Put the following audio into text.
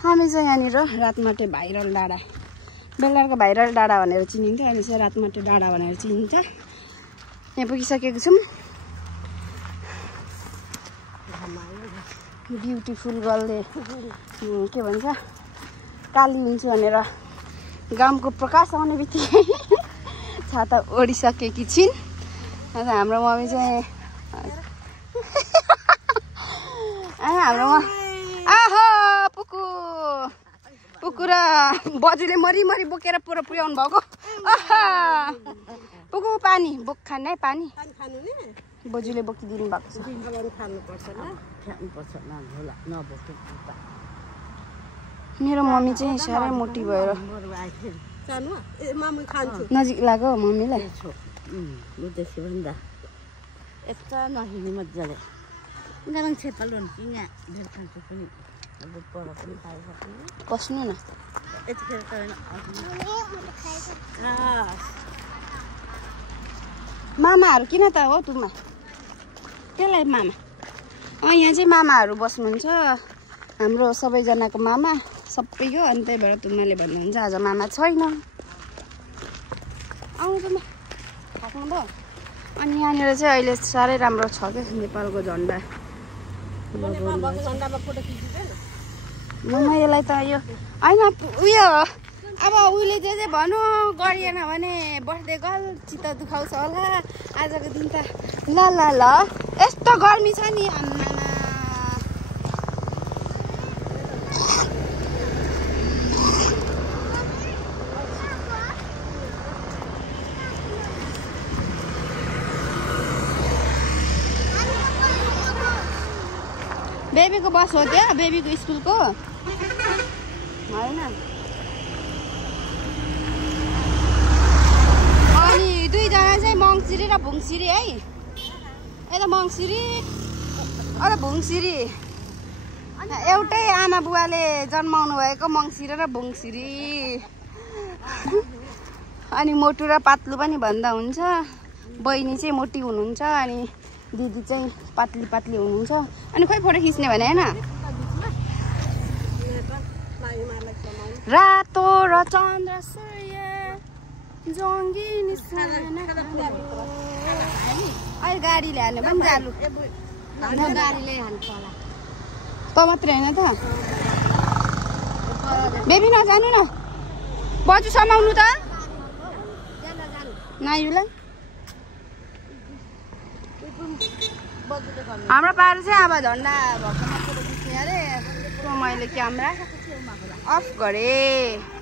हामी चाहिँ यहाँनिर रातमाटे भाइरल डाँडा बेलडारको भाइरल डाँडा भनेर चिनिन्थ्यो अहिले चाहिँ रातमाटे डाँडा भनेर चिनिन्छ यहाँ पुगिसकेको छौँ ब्युटिफुल गर्लले के भन्छ काली हुन्छु भनेर घामको प्रकाश आउने बित्तिकै छाता ओढिसकेकी छिन् अन्त हाम्रो मम्मी चाहिँ हाम्रोमा आहो पुकु पुकु र बजुले मरी बोकेर पुरा पुर्याउनु भएको पुकु पानी बोक खाने पानी बजुले बोकिदिनु भएको छ मेरो मम्मी चाहिँ साह्रै मोटी भएर नजिक लाग्यो मम्मीलाई यता नहिँड्ने मजाले उनीहरू छेपाल हुन्छ यहाँ धेर खान्छ पनि बस्नु न यतिखेर त मामाहरू किन त हो तुमा त्यसलाई मामा यहाँ चाहिँ मामाहरू बस्नुहुन्छ हाम्रो सबैजनाको मामा सबैको अनि त्यही भएर तुम्माले भन्नुहुन्छ आज मामा छैन आउनु त म थाक्नु भयो अनि यहाँनिर चाहिँ अहिले साह्रै राम्रो छ क्या नेपालको झन्डा ममा यसलाई त यो होइन उयो अब उहिले जे भनौँ गरिएन भने बर्थडे गर्ल चित्त दुखाउँछ होला आजको दिन त ल ल ल यस्तो गर्मी छ नि आम्मा बेबीको बस हो त्यो बेबीको स्कुलको होइन अनि दुईजना चाहिँ मङ्सिरी र भुङसिरी है यता मङ्सिरी अरे भुङसिरी एउटै आमा बुवाले जन्माउनु भएको मङ्सिरी र भुङसिरी अनि मोटु र पातलु पनि भन्दा हुन्छ बहिनी चाहिँ मोटी हुनुहुन्छ अनि दिदी चाहिँ पातली पातली हुनुहुन्छ अनि खोइ फोटो खिच्ने भने होइन रातो र चन्द्र सूर्य जङ्गी अहिले गाडीले हाल्ने पनि जालु गाडीले हाल्छ होला त मात्रै होइन त बेबी नजानु न बजु समाउनु त नायुलाई हाम्रो पारो चाहिँ अब झन्डा भएको फोटो खिच्ने अरे मैले क्यामेरा अफ गरेँ